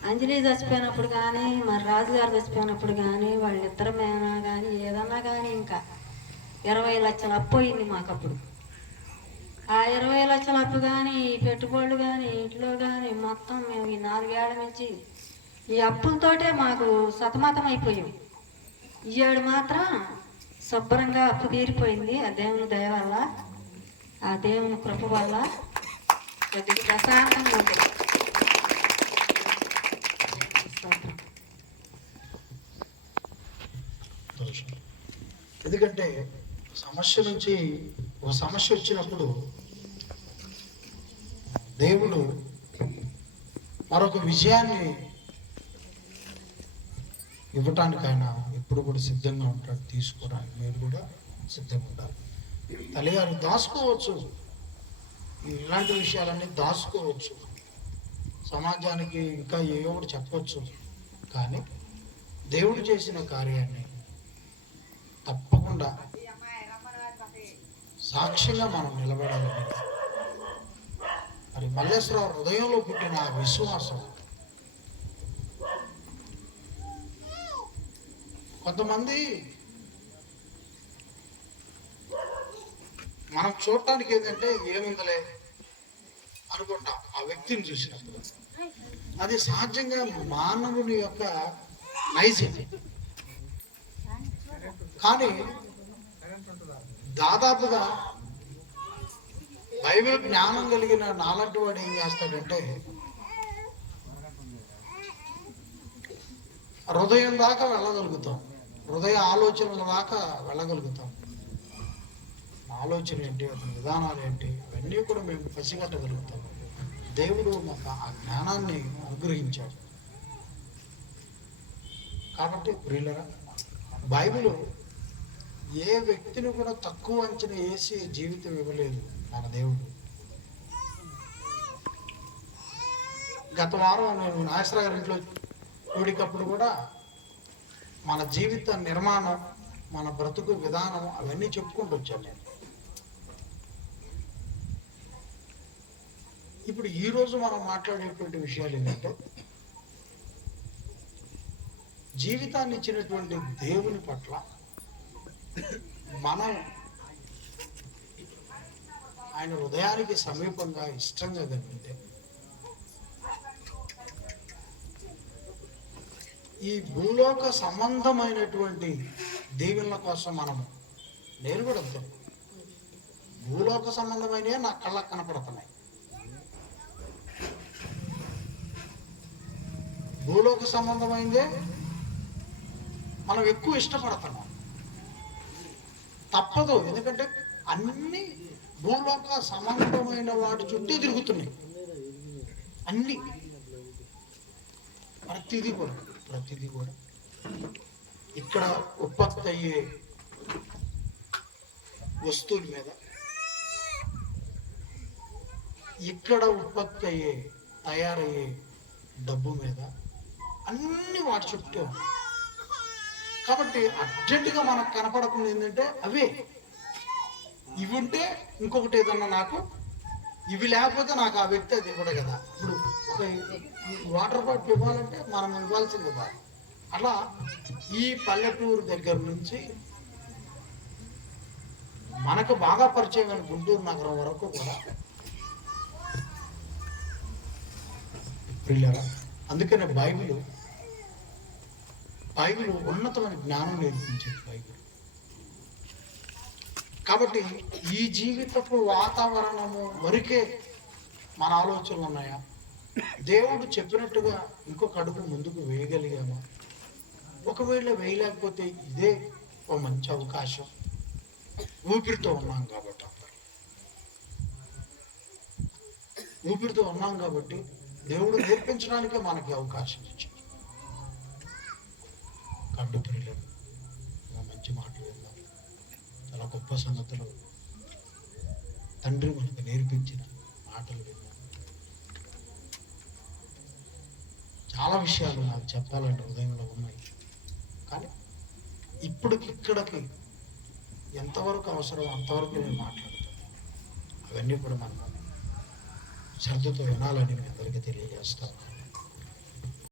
అంజలి చచ్చిపోయినప్పుడు కానీ మరి రాజుగారు చచ్చిపోయినప్పుడు కానీ వాళ్ళిద్దరమైనా కానీ ఏదన్నా కానీ ఇంకా ఇరవై లక్షల అప్పు అయింది మాకు అప్పుడు ఆ ఇరవై లక్షల అప్పు కానీ ఈ పెట్టుబడులు కానీ ఇంట్లో కానీ మొత్తం మేము ఈ నాలుగేళ్ళ నుంచి ఈ అప్పులతోటే మాకు సతమతం అయిపోయాం. ఈ ఏడు మాత్రం శుభ్రంగా అప్పు తీరిపోయింది ఆ దేవుని దయ వల్ల ఆ దేవుని కృప వల్ల. కొద్దిగా ప్రశాంతంగా ఉంది ఎందుకంటే సమస్య నుంచి ఒక సమస్య వచ్చినప్పుడు దేవుడు మరొక విజయాన్ని ఇవ్వటానికి ఆయన ఎప్పుడు కూడా సిద్ధంగా ఉంటాడు తీసుకోవడానికి మీరు కూడా సిద్ధంగా ఉండాలి. తల్లిగారు దాచుకోవచ్చు. ఇలాంటి విషయాలన్నీ దాచుకోవచ్చు. సమాజానికి ఇంకా ఏవో ఒకటి చెప్పవచ్చు కానీ దేవుడు చేసిన కార్యాన్ని తప్ప తప్పకుండా సాక్షిగా మనం నిలబడాలి. మరి మల్లేశ్వరరావు హృదయంలో పుట్టిన ఆ విశ్వాసం కొంతమంది మనం చూడటానికి ఏంటంటే ఏముందలే అనుకుంటాం ఆ వ్యక్తిని చూసినప్పుడు. అది సహజంగా మానవుని యొక్క నైజం కానీ దాదాపుగా బైబిల్ జ్ఞానం కలిగిన నాలంటి వాడు ఏం చేస్తాడంటే హృదయం దాకా వెళ్ళగలుగుతాం. హృదయ ఆలోచనల దాకా వెళ్ళగలుగుతాం. ఆలోచన ఏంటి అతని విధానాలు ఏంటి అవన్నీ కూడా మేము పసిగట్టగలుగుతాం. దేవుడు మాకు ఆ జ్ఞానాన్ని అనుగ్రహించాడు. కాబట్టి ప్రియులరా బైబిల్ ఏ వ్యక్తిని కూడా తక్కువ అంచనా వేసి జీవితం ఇవ్వలేదు మన దేవుడు. గత వారం నేను నాగేశ్వర గారి ఇంట్లో కూడికప్పుడు కూడా మన జీవిత నిర్మాణం మన బ్రతుకు విధానం అవన్నీ చెప్పుకుంటూ వచ్చాను నేను. ఇప్పుడు ఈరోజు మనం మాట్లాడేటువంటి విషయాలు ఏంటంటే జీవితాన్ని ఇచ్చినటువంటి దేవుని పట్ల మనం ఆయన హృదయానికి సమీపంగా ఇష్టంగా కనిపితే ఈ భూలోక సంబంధమైనటువంటి దీవెనల కోసం మనము నేను కూడా భూలోక సంబంధమైనవి నా కళ్ళకు కనపడుతున్నాయి. భూలోక సంబంధమైందే మనం ఎక్కువ ఇష్టపడుతున్నాం తప్పదు. ఎందుకంటే అన్ని భూలోక సమానమైన వాటి చుట్టూ తిరుగుతున్నాయి. అన్ని. ప్రతిదీ కూడా ప్రతిదీ కూడా. ఇక్కడ ఉత్పత్తి అయ్యే వస్తువుల మీద ఇక్కడ ఉత్పత్తి అయ్యే తయారయ్యే డబ్బు మీద అన్ని వాటి చుట్టూ ఉన్నాయి. కాబట్టి అర్జెంటుగా మనకు కనపడకుండా ఏంటంటే అవే. ఇవి ఉంటే ఇంకొకటి ఏదన్నా నాకు ఇవి లేకపోతే నాకు ఆ వ్యక్తి అది ఇవ్వడు కదా. ఇప్పుడు ఒక వాటర్ బాటిల్ ఇవ్వాలంటే మనం ఇవ్వాల్సింది ఇవ్వాలి. అలా ఈ పల్లెటూరు దగ్గర నుంచి మనకు బాగా పరిచయమైన గుంటూరు నగరం వరకు కూడా అందుకనే బైబిల్ బైబిల్ ఉన్నతమైన జ్ఞానం నేర్పించేది బైబిల్. కాబట్టి ఈ జీవితపు వాతావరణము వరకే మన ఆలోచనలు ఉన్నాయా? దేవుడు చెప్పినట్టుగా ఇంకొక అడుగు ముందుకు వేయగలిగామా? ఒకవేళ వేయలేకపోతే ఇదే ఓ మంచి అవకాశం. ఊపిరితో ఉన్నాం కాబట్టి ఊపిరితో ఉన్నాం కాబట్టి దేవుడు నేర్పించడానికే మనకి అవకాశం ఇచ్చాడు. కడ్డు ప్రియులను ఇలా మంచి మాటలు విన్నాం. చాలా గొప్ప సంగతులు. తండ్రి మనకు నేర్పించిన మాటలు విన్నాం. చాలా విషయాలు నాకు చెప్పాలంటే హృదయంలో ఉన్నాయి. కానీ ఇప్పటికి ఇక్కడికి ఎంతవరకు అవసరం అంతవరకు నేను మాట్లాడతాను. అవన్నీ కూడా మనం శ్రద్ధతో వినాలని మీ అందరికీ తెలియజేస్తాను.